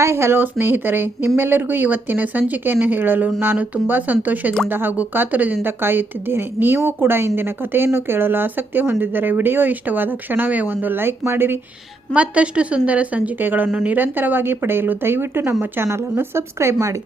Hi hello ಸ್ನೇಹಿತರೆ, ನಿಮ್ಮೆಲ್ಲರಿಗೂ ಇವತ್ತಿನ ಸಂಚಿಕೆಯನ್ನು ಹೇಳಲು ನಾನು ತುಂಬ ಸಂತೋಷದಿಂದ ಹಾಗೂ ಕಾತುರದಿಂದ ಕಾಯುತ್ತಿದ್ದೇನೆ. ನೀವು ಕೂಡ ಇಂದಿನ ಕಥೆಯನ್ನು ಕೇಳಲು ಆಸಕ್ತಿ ಹೊಂದಿದ್ದರೆ ವಿಡಿಯೋ ಇಷ್ಟವಾದ ಕ್ಷಣವೇ ಒಂದು ಲೈಕ್ ಮಾಡಿರಿ. ಮತ್ತಷ್ಟು ಸುಂದರ ಸಂಚಿಕೆಗಳನ್ನು ನಿರಂತರವಾಗಿ ಪಡೆಯಲು ದಯವಿಟ್ಟು ನಮ್ಮ ಚಾನಲನ್ನು ಸಬ್ಸ್ಕ್ರೈಬ್ ಮಾಡಿ.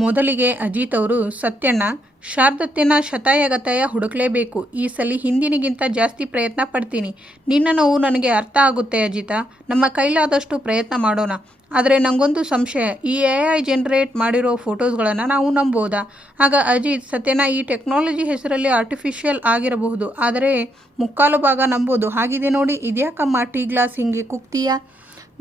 ಮೊದಲಿಗೆ ಅಜಿತ್ ಅವರು ಸತ್ಯಣ್ಣ, ಶಾರದತ್ತೆನ ಶತಾಯಗತಾಯ ಹುಡುಕ್ಲೇಬೇಕು. ಈ ಸಲ ಹಿಂದಿನಿಗಿಂತ ಜಾಸ್ತಿ ಪ್ರಯತ್ನ ಪಡ್ತೀನಿ. ನಿನ್ನ ನೋವು ನನಗೆ ಅರ್ಥ ಆಗುತ್ತೆ ಅಜಿತ. ನಮ್ಮ ಕೈಲಾದಷ್ಟು ಪ್ರಯತ್ನ ಮಾಡೋಣ. ಆದರೆ ನನಗೊಂದು ಸಂಶಯ, ಈ AI ಜನರೇಟ್ ಮಾಡಿರೋ ಫೋಟೋಸ್ಗಳನ್ನು ನಾವು ನಂಬೋದಾ? ಆಗ ಅಜಿತ್, ಸತ್ಯನ, ಈ ಟೆಕ್ನಾಲಜಿ ಹೆಸರಲ್ಲಿ ಆರ್ಟಿಫಿಷಿಯಲ್ ಆಗಿರಬಹುದು, ಆದರೆ ಮುಕ್ಕಾಲು ಭಾಗ ನಂಬೋದು. ಹಾಗಿದೆ ನೋಡಿ, ಇದ್ಯಾಕಮ್ಮ ಟೀ ಗ್ಲಾಸ್ ಹಿಂಗೆ ಕುಗ್ತೀಯಾ?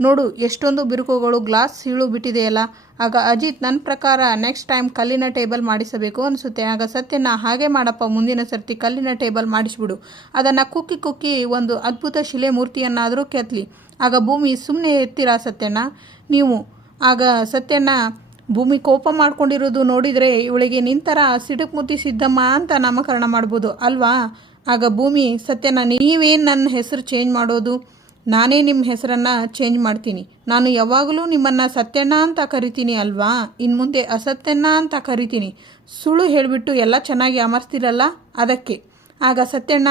ನೋಡು, ಎಷ್ಟೊಂದು ಬಿರುಕುಗಳು, ಗ್ಲಾಸ್ ಸೀಳು ಬಿಟ್ಟಿದೆಯಲ್ಲ. ಆಗ ಅಜಿತ್, ನನ್ನ ಪ್ರಕಾರ ನೆಕ್ಸ್ಟ್ ಟೈಮ್ ಕಲ್ಲಿನ ಟೇಬಲ್ ಮಾಡಿಸಬೇಕು ಅನಿಸುತ್ತೆ. ಆಗ ಸತ್ಯನ, ಹಾಗೆ ಮಾಡಪ್ಪ, ಮುಂದಿನ ಸರ್ತಿ ಕಲ್ಲಿನ ಟೇಬಲ್ ಮಾಡಿಸ್ಬಿಡು. ಅದನ್ನು ಕುಕ್ಕಿ ಕುಕ್ಕಿ ಒಂದು ಅದ್ಭುತ ಶಿಲೆ ಮೂರ್ತಿಯನ್ನಾದರೂ ಕೆತ್ತಲಿ. ಆಗ ಭೂಮಿ, ಸುಮ್ಮನೆ ಎತ್ತೀರಾ ಸತ್ಯನ ನೀವು? ಆಗ ಸತ್ಯನ, ಭೂಮಿ ಕೋಪ ಮಾಡ್ಕೊಂಡಿರೋದು ನೋಡಿದರೆ ಇವಳಿಗೆ ನಿಂತರ ಸಿಡುಕ್ಮುತ್ತಿ ಸಿದ್ದಮ್ಮ ಅಂತ ನಾಮಕರಣ ಮಾಡ್ಬೋದು ಅಲ್ವಾ? ಆಗ ಭೂಮಿ, ಸತ್ಯನ, ನೀವೇನು ನನ್ನ ಹೆಸರು ಚೇಂಜ್ ಮಾಡೋದು? ನಾನೇ ನಿಮ್ಮ ಹೆಸರನ್ನು ಚೇಂಜ್ ಮಾಡ್ತೀನಿ. ನಾನು ಯಾವಾಗಲೂ ನಿಮ್ಮನ್ನು ಸತ್ಯಣ್ಣ ಅಂತ ಕರಿತೀನಿ ಅಲ್ವಾ? ಇನ್ನು ಮುಂದೆ ಅಸತ್ಯಣ್ಣ ಅಂತ ಕರಿತೀನಿ. ಸುಳ್ಳು ಹೇಳಿಬಿಟ್ಟು ಎಲ್ಲ ಚೆನ್ನಾಗಿ ಅಮರ್ಸ್ತಿರಲ್ಲ, ಅದಕ್ಕೆ. ಆಗ ಸತ್ಯಣ್ಣ,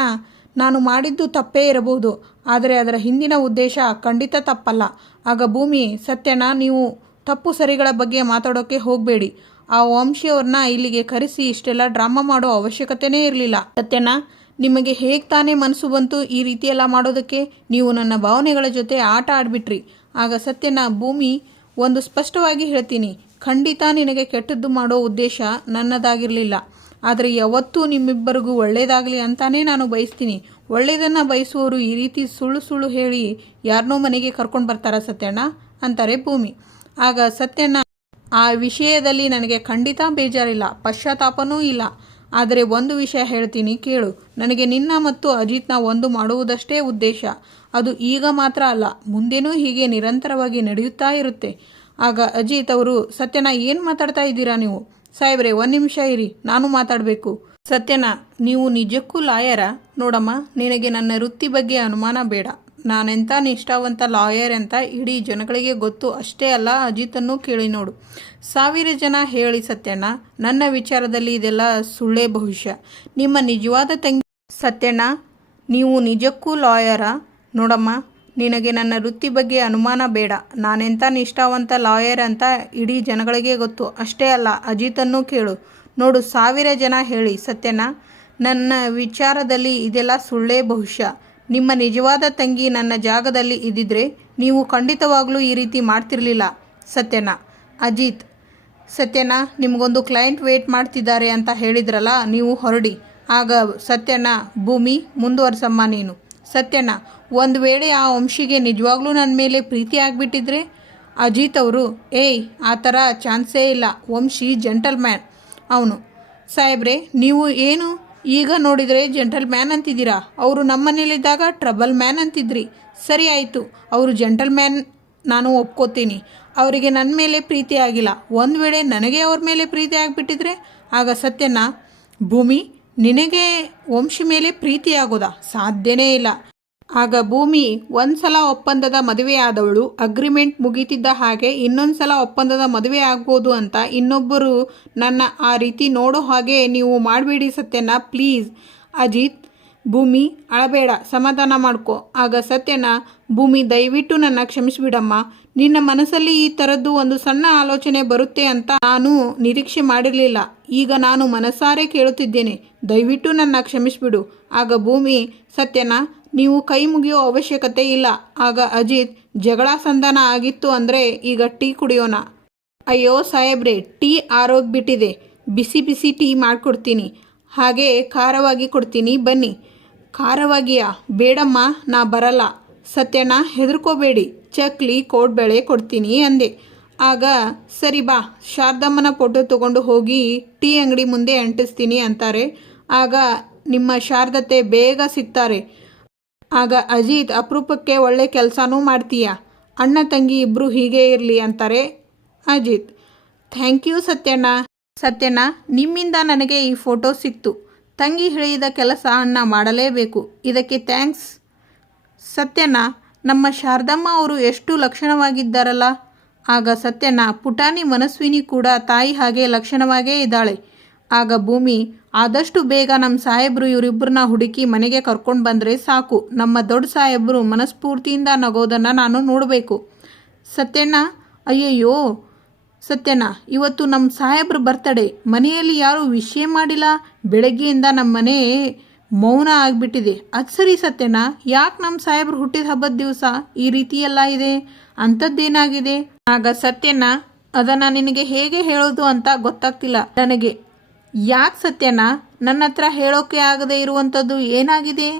ನಾನು ಮಾಡಿದ್ದು ತಪ್ಪೇ ಇರಬಹುದು, ಆದರೆ ಅದರ ಹಿಂದಿನ ಉದ್ದೇಶ ಖಂಡಿತ ತಪ್ಪಲ್ಲ. ಆಗ ಭೂಮಿ, ಸತ್ಯಣ್ಣ, ನೀವು ತಪ್ಪು ಸರಿಗಳ ಬಗ್ಗೆ ಮಾತಾಡೋಕ್ಕೆ ಹೋಗಬೇಡಿ. ಆ ವಂಶಿಯವ್ರನ್ನ ಇಲ್ಲಿಗೆ ಕರೆಸಿ ಇಷ್ಟೆಲ್ಲ ಡ್ರಾಮಾ ಮಾಡೋ ಅವಶ್ಯಕತೆಯೇ ಇರಲಿಲ್ಲ. ಸತ್ಯಣ್ಣ, ನಿಮಗೆ ಹೇಗೆ ತಾನೇ ಮನಸ್ಸು ಬಂತು ಈ ರೀತಿಯೆಲ್ಲ ಮಾಡೋದಕ್ಕೆ? ನೀವು ನನ್ನ ಭಾವನೆಗಳ ಜೊತೆ ಆಟ ಆಡಿಬಿಟ್ರಿ. ಆಗ ಸತ್ಯನ, ಭೂಮಿ, ಒಂದು ಸ್ಪಷ್ಟವಾಗಿ ಹೇಳ್ತೀನಿ, ಖಂಡಿತ ನಿನಗೆ ಕೆಟ್ಟದ್ದು ಮಾಡೋ ಉದ್ದೇಶ ನನ್ನದಾಗಿರಲಿಲ್ಲ. ಆದರೆ ಯಾವತ್ತೂ ನಿಮ್ಮಿಬ್ಬರಿಗೂ ಒಳ್ಳೆಯದಾಗಲಿ ಅಂತಾನೇ ನಾನು ಬಯಸ್ತೀನಿ. ಒಳ್ಳೆಯದನ್ನು ಬಯಸುವವರು ಈ ರೀತಿ ಸುಳ್ಳು ಸುಳ್ಳು ಹೇಳಿ ಯಾರನ್ನೋ ಮನೆಗೆ ಕರ್ಕೊಂಡು ಬರ್ತಾರಾ ಸತ್ಯಣ್ಣ ಅಂತಾರೆ ಭೂಮಿ. ಆಗ ಸತ್ಯಣ್ಣ, ಆ ವಿಷಯದಲ್ಲಿ ನನಗೆ ಖಂಡಿತ ಬೇಜಾರಿಲ್ಲ, ಪಶ್ಚಾತ್ತಾಪನೂ ಇಲ್ಲ. ಆದರೆ ಒಂದು ವಿಷಯ ಹೇಳ್ತೀನಿ ಕೇಳು. ನನಗೆ ನಿನ್ನ ಮತ್ತು ಅಜಿತ್ನ ಒಂದು ಮಾಡುವುದಷ್ಟೇ ಉದ್ದೇಶ. ಅದು ಈಗ ಮಾತ್ರ ಅಲ್ಲ, ಮುಂದೇನೂ ಹೀಗೆ ನಿರಂತರವಾಗಿ ನಡೆಯುತ್ತಾ ಇರುತ್ತೆ. ಆಗ ಅಜಿತ್ ಅವರು, ಸತ್ಯನ, ಏನು ಮಾತಾಡ್ತಾ ಇದ್ದೀರಾ ನೀವು? ಸಾಹೇಬ್ರೆ, ಒಂದು ನಿಮಿಷ ಇರಿ, ನಾನು ಮಾತಾಡಬೇಕು. ಸತ್ಯನ, ನೀವು ನಿಜಕ್ಕೂ ಲಾಯರಾ? ನೋಡಮ್ಮ, ನಿನಗೆ ನನ್ನ ವೃತ್ತಿ ಬಗ್ಗೆ ಅನುಮಾನ ಬೇಡ. ನಾನೆಂಥ ನಿಷ್ಠಾವಂತ ಲಾಯರ್ ಅಂತ ಇಡೀ ಜನಗಳಿಗೆ ಗೊತ್ತು. ಅಷ್ಟೇ ಅಲ್ಲ, ಅಜಿತನ್ನು ಕೇಳಿ ನೋಡು. 1000 ಜನ ಹೇಳಿ ಸತ್ಯಣ್ಣ, ನನ್ನ ವಿಚಾರದಲ್ಲಿ ಇದೆಲ್ಲ ಸುಳ್ಳೇ ಬಹುಶಃ. ನಿಮ್ಮ ನಿಜವಾದ ತಂಗಿ ಸತ್ಯಣ್ಣ, ನೀವು ನಿಜಕ್ಕೂ ಲಾಯರಾ? ನೋಡಮ್ಮ, ನಿನಗೆ ನನ್ನ ವೃತ್ತಿ ಬಗ್ಗೆ ಅನುಮಾನ ಬೇಡ. ನಾನೆಂಥ ನಿಷ್ಠಾವಂತ ಲಾಯರ್ ಅಂತ ಇಡೀ ಜನಗಳಿಗೆ ಗೊತ್ತು. ಅಷ್ಟೇ ಅಲ್ಲ, ಅಜಿತನ್ನು ಕೇಳು ನೋಡು. 1000 ಜನ ಹೇಳಿ ಸತ್ಯಣ್ಣ, ನನ್ನ ವಿಚಾರದಲ್ಲಿ ಇದೆಲ್ಲ ಸುಳ್ಳೇ ಬಹುಶಃ. ನಿಮ್ಮ ನಿಜವಾದ ತಂಗಿ ನನ್ನ ಜಾಗದಲ್ಲಿ ಇದ್ದಿದ್ರೆ ನೀವು ಖಂಡಿತವಾಗ್ಲೂ ಈ ರೀತಿ ಮಾಡ್ತಿರ್ಲಿಲ್ಲ ಸತ್ಯನ. ಅಜಿತ್, ಸತ್ಯನ, ನಿಮಗೊಂದು ಕ್ಲೈಂಟ್ ವೇಟ್ ಮಾಡ್ತಿದ್ದಾರೆ ಅಂತ ಹೇಳಿದ್ರಲ್ಲ, ನೀವು ಹೊರಡಿ. ಆಗ ಸತ್ಯನ, ಭೂಮಿ, ಮುಂದುವರ್ಸಮ್ಮ ನೀನು. ಸತ್ಯನ, ಒಂದು ವೇಳೆ ಆ ವಂಶಿಗೆ ನಿಜವಾಗ್ಲೂ ನನ್ನ ಮೇಲೆ ಪ್ರೀತಿ ಆಗಿಬಿಟ್ಟಿದ್ರೆ? ಅಜಿತ್ ಅವರು, ಏಯ್, ಆ ಥರ ಚಾನ್ಸೇ ಇಲ್ಲ. ವಂಶಿ ಜೆಂಟಲ್ಮ್ಯಾನ್ ಅವನು. ಸಾಹೇಬ್ರೆ, ನೀವು ಏನು ಈಗ ನೋಡಿದರೆ ಜೆಂಟಲ್ ಮ್ಯಾನ್ ಅಂತಿದ್ದೀರಾ? ಅವರು ನಮ್ಮ ಮನೇಲಿದ್ದಾಗ ಟ್ರಬಲ್ ಮ್ಯಾನ್ ಅಂತಿದ್ರಿ. ಸರಿ ಆಯಿತು, ಅವರು ಜೆಂಟಲ್ ಮ್ಯಾನ್, ನಾನು ಒಪ್ಕೋತೀನಿ. ಅವರಿಗೆ ನನ್ನ ಮೇಲೆ ಪ್ರೀತಿ ಆಗಿಲ್ಲ. ಒಂದು ವೇಳೆ ನನಗೆ ಅವ್ರ ಮೇಲೆ ಪ್ರೀತಿ ಆಗಿಬಿಟ್ಟಿದ್ರೆ? ಆಗ ಸತ್ಯನ, ಭೂಮಿ, ನಿನಗೆ ವಂಶಿ ಮೇಲೆ ಪ್ರೀತಿ ಆಗೋದಾ? ಸಾಧ್ಯನೇ ಇಲ್ಲ. ಆಗ ಭೂಮಿ, ಒಂದು ಸಲ ಒಪ್ಪಂದದ ಮದುವೆ ಆದವಳು, ಅಗ್ರಿಮೆಂಟ್ ಮುಗೀತಿದ್ದ ಹಾಗೆ ಇನ್ನೊಂದು ಸಲ ಒಪ್ಪಂದದ ಮದುವೆ ಆಗ್ಬೋದು ಅಂತ ಇನ್ನೊಬ್ಬರು ನನ್ನ ಆ ರೀತಿ ನೋಡೋ ಹಾಗೆ ನೀವು ಮಾಡಬೇಡಿ ಸತ್ಯನ, ಪ್ಲೀಸ್. ಅಜಿತ್, ಭೂಮಿ, ಅಳಬೇಡ, ಸಮಾಧಾನ ಮಾಡ್ಕೊ. ಆಗ ಸತ್ಯನ, ಭೂಮಿ, ದಯವಿಟ್ಟು ನನ್ನ ಕ್ಷಮಿಸಿಬಿಡಮ್ಮ. ನಿನ್ನ ಮನಸ್ಸಲ್ಲಿ ಈ ಥರದ್ದು ಒಂದು ಸಣ್ಣ ಆಲೋಚನೆ ಬರುತ್ತೆ ಅಂತ ನಾನು ನಿರೀಕ್ಷೆ ಮಾಡಿರಲಿಲ್ಲ. ಈಗ ನಾನು ಮನಸ್ಸಾರೆ ಕೇಳುತ್ತಿದ್ದೇನೆ, ದಯವಿಟ್ಟು ನನ್ನ ಕ್ಷಮಿಸಿಬಿಡು. ಆಗ ಭೂಮಿ, ಸತ್ಯನ, ನೀವು ಕೈ ಮುಗಿಯೋ ಅವಶ್ಯಕತೆ ಇಲ್ಲ. ಆಗ ಅಜಿತ್, ಜಗಳ ಸಂಧಾನ ಆಗಿತ್ತು ಅಂದರೆ ಈಗ ಟೀ ಕುಡಿಯೋಣ. ಅಯ್ಯೋ ಸಾಹೇಬ್ರೆ, ಟೀ ಆರೋಗ್ಬಿಟ್ಟಿದೆ. ಬಿಸಿ ಬಿಸಿ ಟೀ ಮಾಡಿಕೊಡ್ತೀನಿ, ಹಾಗೆ ಖಾರವಾಗಿ ಕೊಡ್ತೀನಿ, ಬನ್ನಿ. ಖಾರವಾಗಿಯಾ? ಬೇಡಮ್ಮ, ನಾ ಬರಲ್ಲ. ಸತ್ಯಣ್ಣ, ಹೆದರ್ಕೋಬೇಡಿ, ಚಕ್ಲಿ ಕೋಡ್ಬೇಳೆ ಕೊಡ್ತೀನಿ ಅಂದೆ. ಆಗ ಸರಿ ಬಾ, ಶಾರದಮ್ಮನ ಫೋಟೋ ತೊಗೊಂಡು ಹೋಗಿ ಟೀ ಅಂಗಡಿ ಮುಂದೆ ಅಂಟಿಸ್ತೀನಿ ಅಂತಾರೆ. ಆಗ ನಿಮ್ಮ ಶಾರದತ್ತೆ ಬೇಗ ಸಿಗ್ತಾರೆ. ಆಗ ಅಜಿತ್, ಅಪರೂಪಕ್ಕೆ ಒಳ್ಳೆ ಕೆಲಸನೂ ಮಾಡ್ತೀಯ, ಅಣ್ಣ ತಂಗಿ ಇಬ್ಬರು ಹೀಗೆ ಇರಲಿ ಅಂತಾರೆ ಅಜಿತ್. Thank you Satyanna. ಸತ್ಯಣ್ಣ, ನಿಮ್ಮಿಂದ ನನಗೆ ಈ ಫೋಟೋ ಸಿಕ್ತು. ತಂಗಿ ಹೇಳಿದ ಕೆಲಸ ಅಣ್ಣ ಮಾಡಲೇಬೇಕು, ಇದಕ್ಕೆ ಥ್ಯಾಂಕ್ಸ್. ಸತ್ಯಣ್ಣ, ನಮ್ಮ ಶಾರದಮ್ಮ ಅವರು ಎಷ್ಟು ಲಕ್ಷಣವಾಗಿದ್ದಾರಲ್ಲ. ಆಗ ಸತ್ಯಣ್ಣ, ಪುಟಾಣಿ ಮನಸ್ವಿನಿ ಕೂಡ ತಾಯಿ ಹಾಗೆ ಲಕ್ಷಣವಾಗೇ ಇದ್ದಾಳೆ. ಆಗ ಭೂಮಿ, ಆದಷ್ಟು ಬೇಗ ನಮ್ಮ ಸಾಹೇಬರು ಇವರಿಬ್ಬರನ್ನ ಹುಡುಕಿ ಮನೆಗೆ ಕರ್ಕೊಂಡು ಬಂದರೆ ಸಾಕು. ನಮ್ಮ ದೊಡ್ಡ ಸಾಹೇಬರು ಮನಸ್ಫೂರ್ತಿಯಿಂದ ನಗೋದನ್ನು ನಾನು ನೋಡಬೇಕು. ಸತ್ಯಣ್ಣ, ಅಯ್ಯಯ್ಯೋ ಸತ್ಯಣ್ಣ, ಇವತ್ತು ನಮ್ಮ ಸಾಹೇಬ್ರು ಬರ್ತಡೆ, ಮನೆಯಲ್ಲಿ ಯಾರೂ ವಿಷಯ ಮಾಡಿಲ್ಲ. ಬೆಳಗ್ಗೆಯಿಂದ ನಮ್ಮ ಮನೆ ಮೌನ ಆಗಿಬಿಟ್ಟಿದೆ. ಅದು ಸರಿ ಸತ್ಯಣ್ಣ, ಯಾಕೆ ನಮ್ಮ ಸಾಹೇಬ್ರು ಹುಟ್ಟಿದ ಹಬ್ಬದ ದಿವಸ ಈ ರೀತಿಯೆಲ್ಲ ಇದೆ? ಅಂಥದ್ದೇನಾಗಿದೆ? ಆಗ ಸತ್ಯಣ್ಣ, ಅದನ್ನು ನಿನಗೆ ಹೇಗೆ ಹೇಳೋದು ಅಂತ ಗೊತ್ತಾಗ್ತಿಲ್ಲ ನನಗೆ. ಯಾಕೆ ಸತ್ಯಣ್ಣ, ನನ್ನ ಹತ್ರ ಹೇಳೋಕೆ ಆಗದೆ ಇರುವಂಥದ್ದು ಏನಾಗಿದೆ?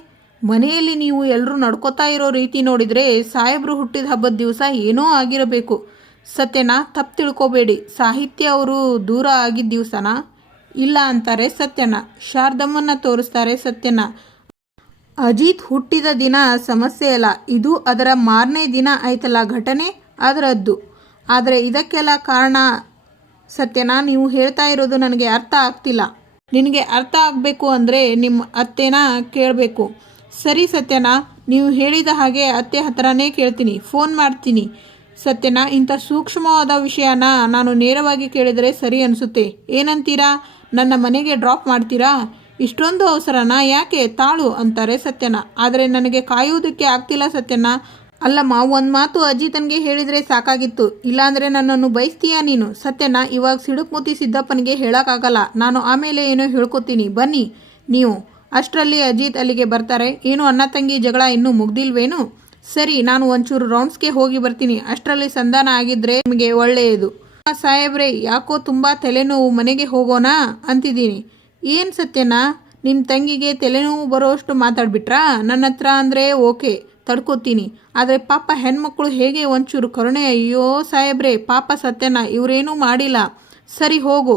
ಮನೆಯಲ್ಲಿ ನೀವು ಎಲ್ಲರೂ ನಡ್ಕೋತಾ ಇರೋ ರೀತಿ ನೋಡಿದರೆ ಸಾಹೇಬ್ರು ಹುಟ್ಟಿದ ಹಬ್ಬದ ದಿವಸ ಏನೋ ಆಗಿರಬೇಕು. ಸತ್ಯಣ್ಣ, ತಪ್ಪು ತಿಳ್ಕೊಬೇಡಿ. ಸಾಹಿತ್ಯ ಅವರು ದೂರ ಆಗಿದ್ದ ದಿವಸನ ಇಲ್ಲ ಅಂತಾರೆ ಸತ್ಯಣ್ಣ. ಶಾರದಮ್ಮನ್ನ ತೋರಿಸ್ತಾರೆ ಸತ್ಯಣ್ಣ. ಅಜಿತ್ ಹುಟ್ಟಿದ ದಿನ ಸಮಸ್ಯೆ ಅಲ್ಲ, ಇದು ಅದರ ಮಾರನೇ ದಿನ ಆಯ್ತಲ್ಲ ಘಟನೆ, ಅದರದ್ದು. ಆದರೆ ಇದಕ್ಕೆಲ್ಲ ಕಾರಣ ಸತ್ಯಣ್ಣ, ನೀವು ಹೇಳ್ತಾ ಇರೋದು ನನಗೆ ಅರ್ಥ ಆಗ್ತಿಲ್ಲ. ನಿನಗೆ ಅರ್ಥ ಆಗಬೇಕು ಅಂದರೆ ನಿಮ್ಮ ಅತ್ತೆನ ಕೇಳಬೇಕು. ಸರಿ ಸತ್ಯಣ್ಣ, ನೀವು ಹೇಳಿದ ಹಾಗೆ ಅತ್ತೆ ಹತ್ರನೇ ಕೇಳ್ತೀನಿ, ಫೋನ್ ಮಾಡ್ತೀನಿ. ಸತ್ಯಣ್ಣ, ಇಂಥ ಸೂಕ್ಷ್ಮವಾದ ವಿಷಯನ ನಾನು ನೇರವಾಗಿ ಕೇಳಿದರೆ ಸರಿ ಅನಿಸುತ್ತೆ. ಏನಂತೀರಾ? ನನ್ನ ಮನೆಗೆ ಡ್ರಾಪ್ ಮಾಡ್ತೀರಾ? ಇಷ್ಟೊಂದು ಅವಸರನಾ? ಯಾಕೆ? ತಾಳು ಅಂತಾರೆ ಸತ್ಯಣ್ಣ. ಆದರೆ ನನಗೆ ಕಾಯುವುದಕ್ಕೆ ಆಗ್ತಿಲ್ಲ ಸತ್ಯಣ್ಣ. ಅಲ್ಲಮ್ಮ, ಒಂದು ಮಾತು ಅಜಿತನಿಗೆ ಹೇಳಿದರೆ ಸಾಕಾಗಿತ್ತು, ಇಲ್ಲಾಂದರೆ ನನ್ನನ್ನು ಬಯಸ್ತೀಯಾ ನೀನು? ಸತ್ಯಣ್ಣ, ಇವಾಗ ಸಿಡುಕ್ಮುತಿ ಸಿದ್ದಪ್ಪನಿಗೆ ಹೇಳೋಕ್ಕಾಗಲ್ಲ, ನಾನು ಆಮೇಲೆ ಏನೋ ಹೇಳ್ಕೊತೀನಿ, ಬನ್ನಿ ನೀವು. ಅಷ್ಟರಲ್ಲಿ ಅಜಿತ್ ಅಲ್ಲಿಗೆ ಬರ್ತಾರೆ. ಏನು ಅಣ್ಣ ತಂಗಿ ಜಗಳ ಇನ್ನೂ ಮುಗ್ದಿಲ್ವೇನು? ಸರಿ, ನಾನು ಒಂಚೂರು ರೌಂಡ್ಸ್ಗೆ ಹೋಗಿ ಬರ್ತೀನಿ, ಅಷ್ಟರಲ್ಲಿ ಸಂಧಾನ ಆಗಿದ್ರೆ ನಿಮಗೆ ಒಳ್ಳೆಯದು. ಸಾಹೇಬ್ರೆ, ಯಾಕೋ ತುಂಬ ತಲೆನೋವು, ಮನೆಗೆ ಹೋಗೋಣ ಅಂತಿದ್ದೀನಿ. ಏನು ಸತ್ಯಣ್ಣ, ನಿನ್ನ ತಂಗಿಗೆ ತಲೆನೋವು ಬರೋಷ್ಟು ಮಾತಾಡ್ಬಿಟ್ರಾ? ನನ್ನ ಹತ್ರ ಅಂದರೆ ಓಕೆ, ತಡ್ಕೋತೀನಿ. ಆದರೆ ಪಾಪ ಹೆಣ್ಮಕ್ಳು ಹೇಗೆ ಒಂಚೂರು ಕರುಣೆ. ಅಯ್ಯೋ ಸಾಹೇಬ್ರೆ, ಪಾಪ ಸತ್ಯಣ್ಣ, ಇವರೇನೂ ಮಾಡಿಲ್ಲ. ಸರಿ ಹೋಗು,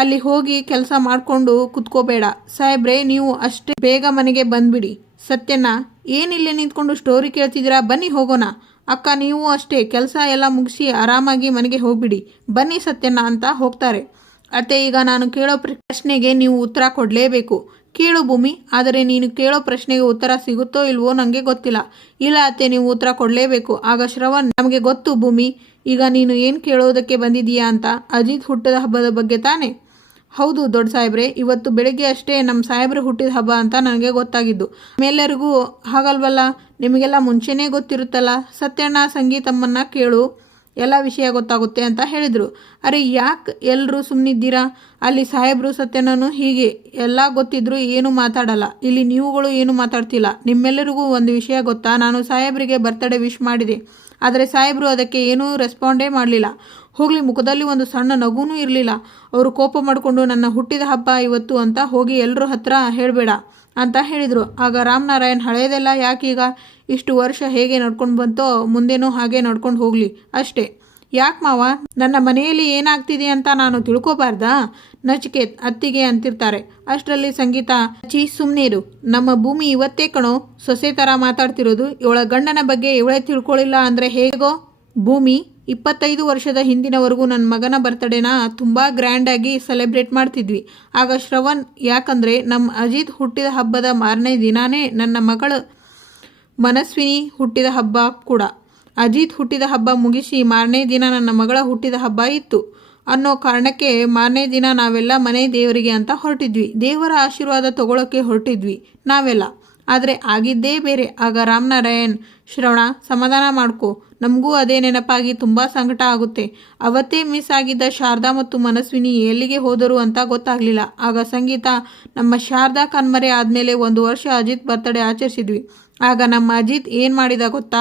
ಅಲ್ಲಿ ಹೋಗಿ ಕೆಲಸ ಮಾಡಿಕೊಂಡು ಕುತ್ಕೋಬೇಡ. ಸಾಹೇಬ್ರೆ, ನೀವು ಅಷ್ಟೇ ಬೇಗ ಮನೆಗೆ ಬಂದುಬಿಡಿ. ಸತ್ಯಣ್ಣ, ಏನಿಲ್ಲೇ ನಿಂತ್ಕೊಂಡು ಸ್ಟೋರಿ ಕೇಳ್ತಿದ್ದೀರಾ? ಬನ್ನಿ ಹೋಗೋಣ. ಅಕ್ಕ, ನೀವು ಅಷ್ಟೇ ಕೆಲಸ ಎಲ್ಲ ಮುಗಿಸಿ ಆರಾಮಾಗಿ ಮನೆಗೆ ಹೋಗ್ಬಿಡಿ. ಬನ್ನಿ ಸತ್ಯಣ್ಣ ಅಂತ ಹೋಗ್ತಾರೆ. ಅತ್ತೆ, ಈಗ ನಾನು ಕೇಳೋ ಪ್ರಶ್ನೆಗೆ ನೀವು ಉತ್ತರ ಕೊಡಲೇಬೇಕು. ಕೇಳು ಭೂಮಿ, ಆದರೆ ನೀನು ಕೇಳೋ ಪ್ರಶ್ನೆಗೆ ಉತ್ತರ ಸಿಗುತ್ತೋ ಇಲ್ವೋ ನನಗೆ ಗೊತ್ತಿಲ್ಲ. ಇಲ್ಲ ಅತ್ತೆ, ನೀವು ಉತ್ತರ ಕೊಡಲೇಬೇಕು. ಆಗ ಶ್ರವಣ್, ನಮಗೆ ಗೊತ್ತು ಭೂಮಿ, ಈಗ ನೀನು ಏನು ಕೇಳೋದಕ್ಕೆ ಬಂದಿದೀಯಾ ಅಂತ. ಅಜಿತ್ ಹುಟ್ಟಿದ ಹಬ್ಬದ ಬಗ್ಗೆ ತಾನೇ? ಹೌದು ದೊಡ್ಡ ಸಾಹೇಬ್ರೆ, ಇವತ್ತು ಬೆಳಗ್ಗೆ ಅಷ್ಟೇ ನಮ್ಮ ಸಾಹೇಬ್ರು ಹುಟ್ಟಿದ ಹಬ್ಬ ಅಂತ ನನಗೆ ಗೊತ್ತಾಗಿದ್ದು. ಮೇಲೆರಿಗೂ ಹಾಗಲ್ವಲ್ಲ, ನಿಮಗೆಲ್ಲ ಮುಂಚೆನೇ ಗೊತ್ತಿರುತ್ತಲ್ಲ. ಸತ್ಯಣ್ಣ, ಸಂಗೀತಮ್ಮನ್ನ ಕೇಳು, ಎಲ್ಲ ವಿಷಯ ಗೊತ್ತಾಗುತ್ತೆ ಅಂತ ಹೇಳಿದರು. ಅರೆ ಯಾಕೆ ಎಲ್ಲರೂ ಸುಮ್ಮನಿದ್ದೀರಾ? ಅಲ್ಲಿ ಸಾಹೇಬರು ಸತ್ಯನೂ ಹೀಗೆ ಎಲ್ಲ ಗೊತ್ತಿದ್ರು ಏನು ಮಾತಾಡಲ್ಲ. ಇಲ್ಲಿ ನೀವುಗಳು ಏನು ಮಾತಾಡ್ತಿಲ್ಲ. ನಿಮ್ಮೆಲ್ಲರಿಗೂ ಒಂದು ವಿಷಯ ಗೊತ್ತಾ? ನಾನು ಸಾಹೇಬರಿಗೆ ಬರ್ತ್ಡೇ ವಿಶ್ ಮಾಡಿದೆ, ಆದರೆ ಸಾಹೇಬರು ಅದಕ್ಕೆ ಏನೂ ರೆಸ್ಪಾಂಡೇ ಮಾಡಲಿಲ್ಲ. ಹೋಗಲಿ, ಮುಖದಲ್ಲಿ ಒಂದು ಸಣ್ಣ ನಗುನೂ ಇರಲಿಲ್ಲ. ಅವರು ಕೋಪ ಮಾಡಿಕೊಂಡು ನನ್ನ ಹುಟ್ಟಿದ ಹಬ್ಬ ಇವತ್ತು ಅಂತ ಹೋಗಿ ಎಲ್ಲರ ಹತ್ರ ಹೇಳಬೇಡ ಅಂತ ಹೇಳಿದರು. ಆಗ ರಾಮನಾರಾಯಣ್, ಹಳೆಯದೆಲ್ಲ ಯಾಕೀಗ? ಇಷ್ಟು ವರ್ಷ ಹೇಗೆ ನಡ್ಕೊಂಡು ಬಂತೋ ಮುಂದೇನೂ ಹಾಗೆ ನಡ್ಕೊಂಡು ಹೋಗಲಿ ಅಷ್ಟೇ. ಯಾಕೆ ಮಾವ, ನನ್ನ ಮನೆಯಲ್ಲಿ ಏನಾಗ್ತಿದೆ ಅಂತ ನಾನು ತಿಳ್ಕೊಬಾರ್ದಾ? ನಚಿಕೇತ್ ಅತ್ತಿಗೆ ಅಂತಿರ್ತಾರೆ. ಅಷ್ಟರಲ್ಲಿ ಸಂಗೀತ, ಸುಮ್ಮನೇರು, ನಮ್ಮ ಭೂಮಿ ಇವತ್ತೇ ಕಣೋ ಸೊಸೆ ಥರ ಮಾತಾಡ್ತಿರೋದು. ಇವಳ ಗಂಡನ ಬಗ್ಗೆ ಇವಳೇ ತಿಳ್ಕೊಳ್ಳಿಲ್ಲ ಅಂದರೆ ಹೇಗೋ? ಭೂಮಿ, 25 ವರ್ಷದ ಹಿಂದಿನವರೆಗೂ ನನ್ನ ಮಗನ ಬರ್ತಡೇನ ತುಂಬ ಗ್ರ್ಯಾಂಡಾಗಿ ಸೆಲೆಬ್ರೇಟ್ ಮಾಡ್ತಿದ್ವಿ. ಆಗ ಶ್ರವಣ್, ಯಾಕಂದರೆ ನಮ್ಮ ಅಜಿತ್ ಹುಟ್ಟಿದ ಹಬ್ಬದ ಮಾರನೇ ದಿನಾನೇ ನನ್ನ ಮಗಳು ಮನಸ್ವಿನಿ ಹುಟ್ಟಿದ ಹಬ್ಬ ಕೂಡ. ಅಜಿತ್ ಹುಟ್ಟಿದ ಹಬ್ಬ ಮುಗಿಸಿ ಮಾರನೇ ದಿನ ನನ್ನ ಮಗಳ ಹುಟ್ಟಿದ ಹಬ್ಬ ಇತ್ತು ಅನ್ನೋ ಕಾರಣಕ್ಕೆ ಮಾರನೇ ದಿನ ನಾವೆಲ್ಲ ಮನೆ ದೇವರಿಗೆ ಅಂತ ಹೊರಟಿದ್ವಿ. ದೇವರ ಆಶೀರ್ವಾದ ತಗೊಳ್ಳೋಕ್ಕೆ ಹೊರಟಿದ್ವಿ ನಾವೆಲ್ಲ. ಆದರೆ ಆಗಿದ್ದೇ ಬೇರೆ. ಆಗ ರಾಮನಾರಾಯಣ್, ಶ್ರವಣ ಸಮಾಧಾನ ಮಾಡ್ಕೊ, ನಮಗೂ ಅದೇ ನೆನಪಾಗಿ ತುಂಬ ಸಂಕಟ ಆಗುತ್ತೆ. ಅವತ್ತೇ ಮಿಸ್ ಆಗಿದ್ದ ಶಾರದಾ ಮತ್ತು ಮನಸ್ವಿನಿ ಎಲ್ಲಿಗೆ ಹೋದರು ಅಂತ ಗೊತ್ತಾಗಲಿಲ್ಲ. ಆಗ ಸಂಗೀತ, ನಮ್ಮ ಶಾರದಾ ಕಣ್ಮರೆ ಆದಮೇಲೆ 1 ವರ್ಷ ಅಜಿತ್ ಬರ್ತಡೇ ಆಚರಿಸಿದ್ವಿ. ಆಗ ನಮ್ಮ ಅಜಿತ್ ಏನು ಮಾಡಿದ ಗೊತ್ತಾ?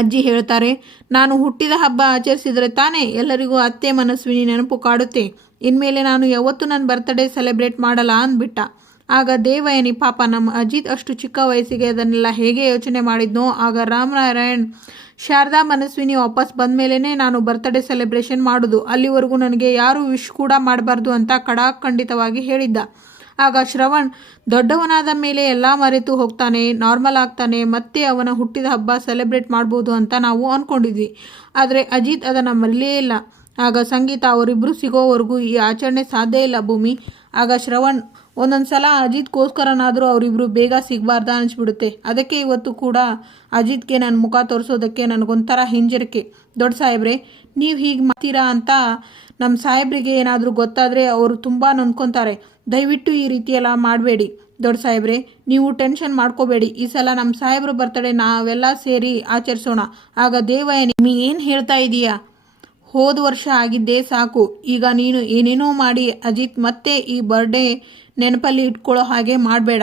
ಅಜ್ಜಿ ಹೇಳ್ತಾರೆ, ನಾನು ಹುಟ್ಟಿದ ಹಬ್ಬ ಆಚರಿಸಿದರೆ ತಾನೇ ಎಲ್ಲರಿಗೂ ಅತ್ತೆ ಮನಸ್ವಿನಿ ನೆನಪು ಕಾಡುತ್ತೆ. ಇನ್ಮೇಲೆ ನಾನು ಯಾವತ್ತೂ ನನ್ನ ಬರ್ತಡೇ ಸೆಲೆಬ್ರೇಟ್ ಮಾಡಲ್ಲ ಅಂದ್ಬಿಟ್ಟ. ಆಗ ದೇವಯಾನಿ, ಪಾಪ ನಮ್ಮ ಅಜಿತ್ ಅಷ್ಟು ಚಿಕ್ಕ ವಯಸ್ಸಿಗೆ ಅದನ್ನೆಲ್ಲ ಹೇಗೆ ಯೋಚನೆ ಮಾಡಿದ್ನೋ. ಆಗ ರಾಮನಾರಾಯಣ್, ಶಾರದಾ ಮನಸ್ವಿನಿ ವಾಪಸ್ ಬಂದ ಮೇಲೇ ನಾನು ಬರ್ತಡೇ ಸೆಲೆಬ್ರೇಷನ್ ಮಾಡೋದು, ಅಲ್ಲಿವರೆಗೂ ನನಗೆ ಯಾರೂ ವಿಶ್ ಕೂಡ ಮಾಡಬಾರ್ದು ಅಂತ ಖಡಾಖಂಡಿತವಾಗಿ ಹೇಳಿದ್ದ. ಆಗ ಶ್ರವಣ್, ದೊಡ್ಡವನಾದ ಮೇಲೆ ಎಲ್ಲ ಮರೆತು ಹೋಗ್ತಾನೆ, ನಾರ್ಮಲ್ ಆಗ್ತಾನೆ, ಮತ್ತೆ ಅವನ ಹುಟ್ಟಿದ ಹಬ್ಬ ಸೆಲೆಬ್ರೇಟ್ ಮಾಡ್ಬೋದು ಅಂತ ನಾವು ಅಂದ್ಕೊಂಡಿದ್ವಿ. ಆದರೆ ಅಜಿತ್ ಅದನ್ನು ಮರೆಯಲೇ ಇಲ್ಲ. ಆಗ ಸಂಗೀತ, ಅವರಿಬ್ಬರು ಸಿಗೋವರೆಗೂ ಈ ಆಚರಣೆ ಸಾಧ್ಯ ಇಲ್ಲ ಭೂಮಿ. ಆಗ ಶ್ರವಣ್, ಒಂದೊಂದು ಸಲ ಅಜಿತ್ಗೋಸ್ಕರನಾದರೂ ಅವರಿಬ್ಬರು ಬೇಗ ಸಿಗಬಾರ್ದ ಅನಿಸ್ಬಿಡುತ್ತೆ. ಅದಕ್ಕೆ ಇವತ್ತು ಕೂಡ ಅಜಿತ್ಗೆ ನನ್ನ ಮುಖ ತೋರಿಸೋದಕ್ಕೆ ನನಗೊಂಥರ ಹಿಂಜರಿಕೆ. ದೊಡ್ಡ ಸಾಹೇಬ್ರೆ, ನೀವು ಹೀಗೆ ಮಾಡ್ತೀರಾ ಅಂತ ನಮ್ಮ ಸಾಹೇಬ್ರಿಗೆ ಏನಾದರೂ ಗೊತ್ತಾದರೆ ಅವರು ತುಂಬ ನೊಂದ್ಕೊತಾರೆ. ದಯವಿಟ್ಟು ಈ ರೀತಿ ಎಲ್ಲ ಮಾಡಬೇಡಿ ದೊಡ್ಡ ಸಾಹೇಬ್ರೆ. ನೀವು ಟೆನ್ಷನ್ ಮಾಡ್ಕೋಬೇಡಿ. ಈ ಸಲ ನಮ್ಮ ಸಾಹೇಬ್ರ ಬರ್ತಡೇ ನಾವೆಲ್ಲ ಸೇರಿ ಆಚರಿಸೋಣ. ಆಗ ದೇವಯ್ಯ ನೀ ಏನು ಹೇಳ್ತಾ ಇದೀಯಾ? ಹೋದ ವರ್ಷ ಆಗಿದ್ದೇ ಸಾಕು. ಈಗ ನೀನು ಏನೇನೋ ಮಾಡಿ ಅಜಿತ್ ಮತ್ತೆ ಈ ಬರ್ಡೇ ನೆನಪಲ್ಲಿ ಇಟ್ಕೊಳ್ಳೋ ಹಾಗೆ ಮಾಡಬೇಡ.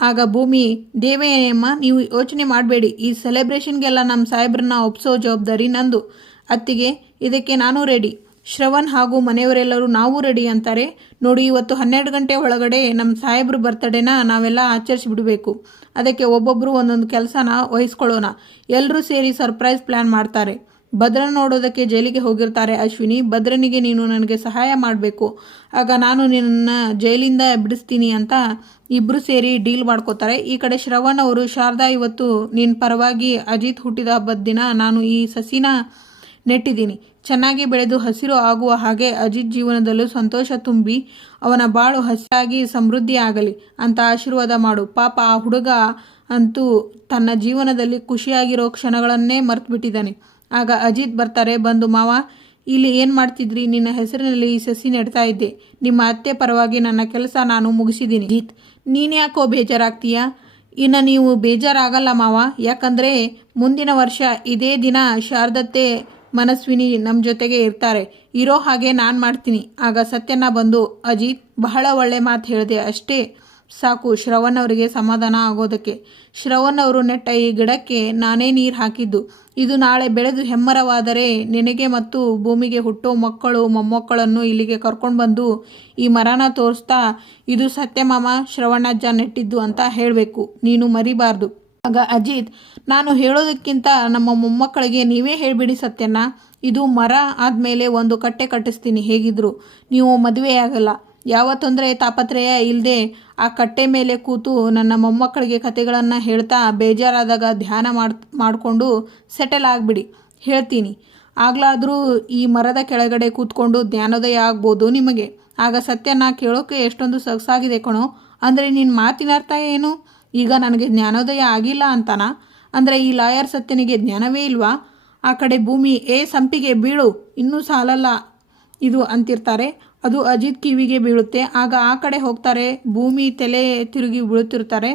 ಆಗ ಭೂಮಿ, ದೇವಯ್ಯಮ್ಮ ನೀವು ಯೋಚನೆ ಮಾಡಬೇಡಿ. ಈ ಸೆಲೆಬ್ರೇಷನ್ಗೆಲ್ಲ ನಮ್ಮ ಸಾಹೇಬ್ರನ್ನ ಒಪ್ಸೋ ಜವಾಬ್ದಾರಿ ನಂದು. ಅತ್ತಿಗೆ, ಇದಕ್ಕೆ ನಾನು ರೆಡಿ. ಶ್ರವಣ್ ಹಾಗೂ ಮನೆಯವರೆಲ್ಲರೂ ನಾವು ರೆಡಿ ಅಂತಾರೆ. ನೋಡಿ, ಇವತ್ತು 12 ಗಂಟೆ ಒಳಗಡೆ ನಮ್ಮ ಸಾಹೇಬ್ರ ಬರ್ತಡೇನ ನಾವೆಲ್ಲ ಆಚರಿಸಿಬಿಡಬೇಕು. ಅದಕ್ಕೆ ಒಬ್ಬೊಬ್ಬರು ಒಂದೊಂದು ಕೆಲಸನ ವಹಿಸ್ಕೊಳ್ಳೋಣ. ಎಲ್ಲರೂ ಸೇರಿ ಸರ್ಪ್ರೈಸ್ ಪ್ಲ್ಯಾನ್ ಮಾಡ್ತಾರೆ. ಭದ್ರನ ನೋಡೋದಕ್ಕೆ ಜೈಲಿಗೆ ಹೋಗಿರ್ತಾರೆ ಅಶ್ವಿನಿ. ಭದ್ರನಿಗೆ ನೀನು ನನಗೆ ಸಹಾಯ ಮಾಡಬೇಕು. ಆಗ ನಾನು ನಿನ್ನ ಜೈಲಿಂದ ಬಿಡಿಸ್ತೀನಿ ಅಂತ ಇಬ್ಬರು ಸೇರಿ ಡೀಲ್ ಮಾಡ್ಕೋತಾರೆ. ಈ ಕಡೆ ಶ್ರವಣ್ ಅವರು, ಶಾರದಾ, ಇವತ್ತು ನಿನ್ನ ಪರವಾಗಿ ಅಜಿತ್ ಹುಟ್ಟಿದ ಹಬ್ಬದ ದಿನ ನಾನು ಈ ಸಸಿನ ನೆಟ್ಟಿದ್ದೀನಿ. ಚೆನ್ನಾಗಿ ಬೆಳೆದು ಹಸಿರು ಆಗುವ ಹಾಗೆ ಅಜಿತ್ ಜೀವನದಲ್ಲೂ ಸಂತೋಷ ತುಂಬಿ ಅವನ ಬಾಳು ಹಸಿರಾಗಿ ಸಮೃದ್ಧಿ ಆಗಲಿ ಅಂತ ಆಶೀರ್ವಾದ ಮಾಡು. ಪಾಪ ಆ ಹುಡುಗ ಅಂತೂ ತನ್ನ ಜೀವನದಲ್ಲಿ ಖುಷಿಯಾಗಿರೋ ಕ್ಷಣಗಳನ್ನೇ ಮರ್ತು ಬಿಟ್ಟಿದ್ದಾನೆ. ಆಗ ಅಜಿತ್ ಬರ್ತಾರೆ. ಬಂದು, ಮಾವ ಇಲ್ಲಿ ಏನು ಮಾಡ್ತಿದ್ರಿ? ನಿನ್ನ ಹೆಸರಿನಲ್ಲಿ ಈ ಸಸಿ ನೆಡ್ತಾ ಇದ್ದೆ. ನಿಮ್ಮ ಅತ್ತೆ ಪರವಾಗಿ ನನ್ನ ಕೆಲಸ ನಾನು ಮುಗಿಸಿದ್ದೀನಿ. ಅಜಿತ್, ನೀನು ಯಾಕೋ ಬೇಜಾರಾಗ್ತೀಯಾ? ಇನ್ನು ನೀವು ಬೇಜಾರಾಗಲ್ಲ ಮಾವ. ಯಾಕಂದರೆ ಮುಂದಿನ ವರ್ಷ ಇದೇ ದಿನ ಶಾರದತ್ತೆ ಮನಸ್ವಿನಿ ನಮ್ಮ ಜೊತೆಗೆ ಇರ್ತಾರೆ. ಇರೋ ಹಾಗೆ ನಾನು ಮಾಡ್ತೀನಿ. ಆಗ ಸತ್ಯನ ಬಂದು, ಅಜಿತ್ ಬಹಳ ಒಳ್ಳೆ ಮಾತು ಹೇಳಿದೆ, ಅಷ್ಟೇ ಸಾಕು ಶ್ರವಣ್ ಅವರಿಗೆ ಸಮಾಧಾನ ಆಗೋದಕ್ಕೆ. ಶ್ರವಣ್ ಅವರು ನೆಟ್ಟ ಈ ಗಿಡಕ್ಕೆ ನಾನೇ ನೀರು ಹಾಕಿದ್ದು. ಇದು ನಾಳೆ ಬೆಳೆದು ಹೆಮ್ಮರವಾದರೆ ನಿನಗೆ ಮತ್ತು ಭೂಮಿಗೆ ಹುಟ್ಟೋ ಮಕ್ಕಳು ಮೊಮ್ಮಕ್ಕಳನ್ನು ಇಲ್ಲಿಗೆ ಕರ್ಕೊಂಡು ಬಂದು ಈ ಮರನ ತೋರಿಸ್ತಾ ಇದು ಸತ್ಯಮಾಮ ಶ್ರವಣಜ್ಜ ನೆಟ್ಟಿದ್ದು ಅಂತ ಹೇಳಬೇಕು. ನೀನು ಮರಿಬಾರ್ದು. ಆಗ ಅಜಿತ್, ನಾನು ಹೇಳೋದಕ್ಕಿಂತ ನಮ್ಮ ಮೊಮ್ಮಕ್ಕಳಿಗೆ ನೀವೇ ಹೇಳಿಬಿಡಿ ಸತ್ಯನ. ಇದು ಮರ ಆದಮೇಲೆ ಒಂದು ಕಟ್ಟೆ ಕಟ್ಟಿಸ್ತೀನಿ. ಹೇಗಿದ್ರು ನೀವು ಮದುವೆಯಾಗಲ್ಲ. ಯಾವ ತೊಂದರೆ ತಾಪತ್ರಯ ಇಲ್ಲದೆ ಆ ಕಟ್ಟೆ ಮೇಲೆ ಕೂತು ನನ್ನ ಮೊಮ್ಮಕ್ಕಳಿಗೆ ಕತೆಗಳನ್ನು ಹೇಳ್ತಾ ಬೇಜಾರಾದಾಗ ಧ್ಯಾನ ಮಾಡಿಕೊಂಡು ಸೆಟಲ್ ಆಗಿಬಿಡಿ. ಹೇಳ್ತೀನಿ, ಆಗಲಾದರೂ ಈ ಮರದ ಕೆಳಗಡೆ ಕೂತ್ಕೊಂಡು ಜ್ಞಾನೋದಯ ಆಗ್ಬೋದು ನಿಮಗೆ. ಆಗ ಸತ್ಯನ ಕೇಳೋಕೆ ಎಷ್ಟೊಂದು ಸೊಗಸಾಗಿದೆ ಕಣೋ. ಅಂದರೆ ನಿನ್ನ ಮಾತಿನ ಅರ್ಥ ಏನು? ಈಗ ನನಗೆ ಜ್ಞಾನೋದಯ ಆಗಿಲ್ಲ ಅಂತಾನ? ಅಂದರೆ ಈ ಲಾಯರ್ ಸತ್ಯನಿಗೆ ಜ್ಞಾನವೇ ಇಲ್ವಾ? ಆ ಕಡೆ ಭೂಮಿ, ಸಂಪಿಗೆ ಬೀಳು, ಇನ್ನೂ ಸಾಲಲ್ಲ ಇದು ಅಂತಿರ್ತಾರೆ. ಅದು ಅಜಿತ್ ಕಿವಿಗೆ ಬೀಳುತ್ತೆ. ಆಗ ಆ ಕಡೆ ಹೋಗ್ತಾರೆ. ಭೂಮಿ ತಲೆ ತಿರುಗಿ ಬೀಳುತ್ತಿರ್ತಾರೆ.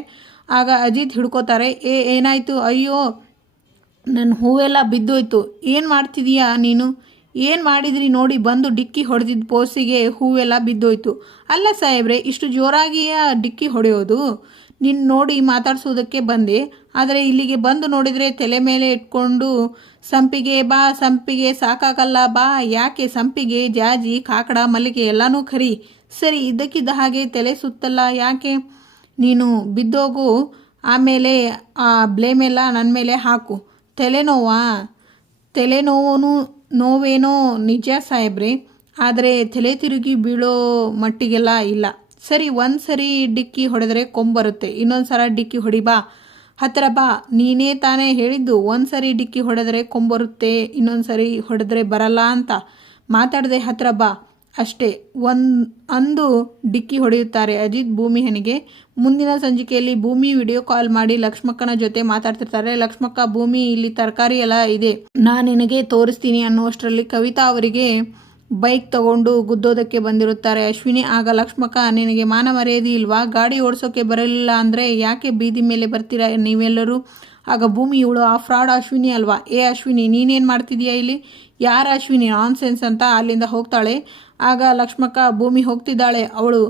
ಆಗ ಅಜಿತ್ ಹಿಡ್ಕೋತಾರೆ. ಏನಾಯಿತು? ಅಯ್ಯೋ, ನನ್ನ ಹೂವೆಲ್ಲ ಬಿದ್ದೋಯ್ತು. ಏನು ಮಾಡ್ತಿದೀಯಾ ನೀನು? ಏನು ಮಾಡಿದ್ರಿ ನೋಡಿ? ಬಂದು ಡಿಕ್ಕಿ ಹೊಡೆದಿದ್ದ ಪೋಸಿಗೆ ಹೂವೆಲ್ಲ ಬಿದ್ದೋಯ್ತು. ಅಲ್ಲ ಸಾಹೇಬ್ರೆ, ಇಷ್ಟು ಜೋರಾಗಿಯೇ ಡಿಕ್ಕಿ ಹೊಡೆಯೋದು? ನಿನ್ನ ನೋಡಿ ಮಾತಾಡ್ಸೋದಕ್ಕೆ ಬಂದೆ. ಆದರೆ ಇಲ್ಲಿಗೆ ಬಂದು ನೋಡಿದರೆ ತಲೆ ಮೇಲೆ ಇಟ್ಕೊಂಡು ಸಂಪಿಗೆ ಬಾ, ಸಂಪಿಗೆ ಸಾಕಾಗಲ್ಲ ಬಾ. ಯಾಕೆ? ಸಂಪಿಗೆ, ಜಾಜಿ, ಕಾಕಡ, ಮಲ್ಲಿಗೆ ಎಲ್ಲನೂ ಖರಿ. ಸರಿ, ಇದ್ದಕ್ಕಿದ್ದ ಹಾಗೆ ತಲೆ ಸುತ್ತಲ್ಲ ಯಾಕೆ? ನೀನು ಬಿದ್ದೋಗು, ಆಮೇಲೆ ಆ ಬ್ಲೇಮೆಲ್ಲ ನನ್ನ ಮೇಲೆ ಹಾಕು. ತಲೆನೋವಾ? ನೋವೇನೋ ನಿಜ ಸಾಹೇಬ್ರೆ, ಆದರೆ ತಲೆ ತಿರುಗಿ ಬೀಳೋ ಮಟ್ಟಿಗೆಲ್ಲ ಇಲ್ಲ. ಸರಿ, ಒಂದು ಸರಿ ಡಿಕ್ಕಿ ಹೊಡೆದರೆ ಕೊಂಬರುತ್ತೆ, ಇನ್ನೊಂದು ಸಲ ಡಿಕ್ಕಿ ಹೊಡಿ ಬಾ. ಹತ್ತಿರ ಬಾ. ನೀನೇ ತಾನೇ ಹೇಳಿದ್ದು ಒಂದು ಸರಿ ಡಿಕ್ಕಿ ಹೊಡೆದರೆ ಕೊಂಬರುತ್ತೆ, ಇನ್ನೊಂದು ಸರಿ ಹೊಡೆದ್ರೆ ಬರಲ್ಲ ಅಂತ. ಮಾತಾಡದೆ ಹತ್ತಿರ ಬಾ ಅಷ್ಟೇ. ಅಂದು ಡಿಕ್ಕಿ ಹೊಡೆಯುತ್ತಾರೆ ಅಜಿತ್ ಭೂಮಿಹನಿಗೆ. ಮುಂದಿನ ಸಂಚಿಕೆಯಲ್ಲಿ ಭೂಮಿ ವಿಡಿಯೋ ಕಾಲ್ ಮಾಡಿ ಲಕ್ಷ್ಮಕ್ಕನ ಜೊತೆ ಮಾತಾಡ್ತಿರ್ತಾರೆ. ಲಕ್ಷ್ಮಕ್ಕ, ಭೂಮಿ ಇಲ್ಲಿ ತರಕಾರಿ ಎಲ್ಲ ಇದೆ, ನಾನು ನಿನಗೆ ತೋರಿಸ್ತೀನಿ ಅನ್ನುವಷ್ಟರಲ್ಲಿ ಕವಿತಾ ಅವರಿಗೆ ಬೈಕ್ ತಗೊಂಡು ಗುದ್ದೋದಕ್ಕೆ ಬಂದಿರುತ್ತಾರೆ ಅಶ್ವಿನಿ. ಆಗ ಲಕ್ಷ್ಮಕ್ಕ, ನಿನಗೆ ಮಾನ ಮರ್ಯಾದೆ ಇಲ್ವಾ? ಗಾಡಿ ಓಡಿಸೋಕೆ ಬರಲಿಲ್ಲ ಅಂದರೆ ಯಾಕೆ ಬೀದಿ ಮೇಲೆ ಬರ್ತೀರಾ ನೀವೆಲ್ಲರೂ? ಆಗ ಭೂಮಿ, ಇವಳು ಆ ಫ್ರಾಡ್ ಅಶ್ವಿನಿ ಅಲ್ವಾ? ಅಶ್ವಿನಿ, ನೀನೇನು ಮಾಡ್ತಿದೀಯಾ ಇಲ್ಲಿ? ಯಾರ ಅಶ್ವಿನಿ? ನಾನ್ಸೆನ್ಸ್ ಅಂತ ಅಲ್ಲಿಂದ ಹೋಗ್ತಾಳೆ. ಆಗ ಲಕ್ಷ್ಮಕ್ಕ, ಭೂಮಿ ಹೋಗ್ತಿದ್ದಾಳೆ. ಅವಳು,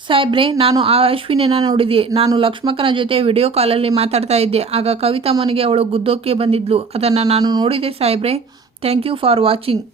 ಸಾಹೇಬ್ರೆ, ನಾನು ಆ ಅಶ್ವಿನಿನ ನೋಡಿದೆ. ನಾನು ಲಕ್ಷ್ಮಕ್ಕನ ಜೊತೆ ವಿಡಿಯೋ ಕಾಲಲ್ಲಿ ಮಾತಾಡ್ತಾ ಇದ್ದೆ. ಆಗ ಕವಿತಾ ಮನೆಗೆ ಅವಳು ಗುದ್ದೋಕ್ಕೆ ಬಂದಿದ್ಲು. ಅದನ್ನು ನಾನು ನೋಡಿದೆ ಸಾಹೇಬ್ರೆ. Thank you for watching.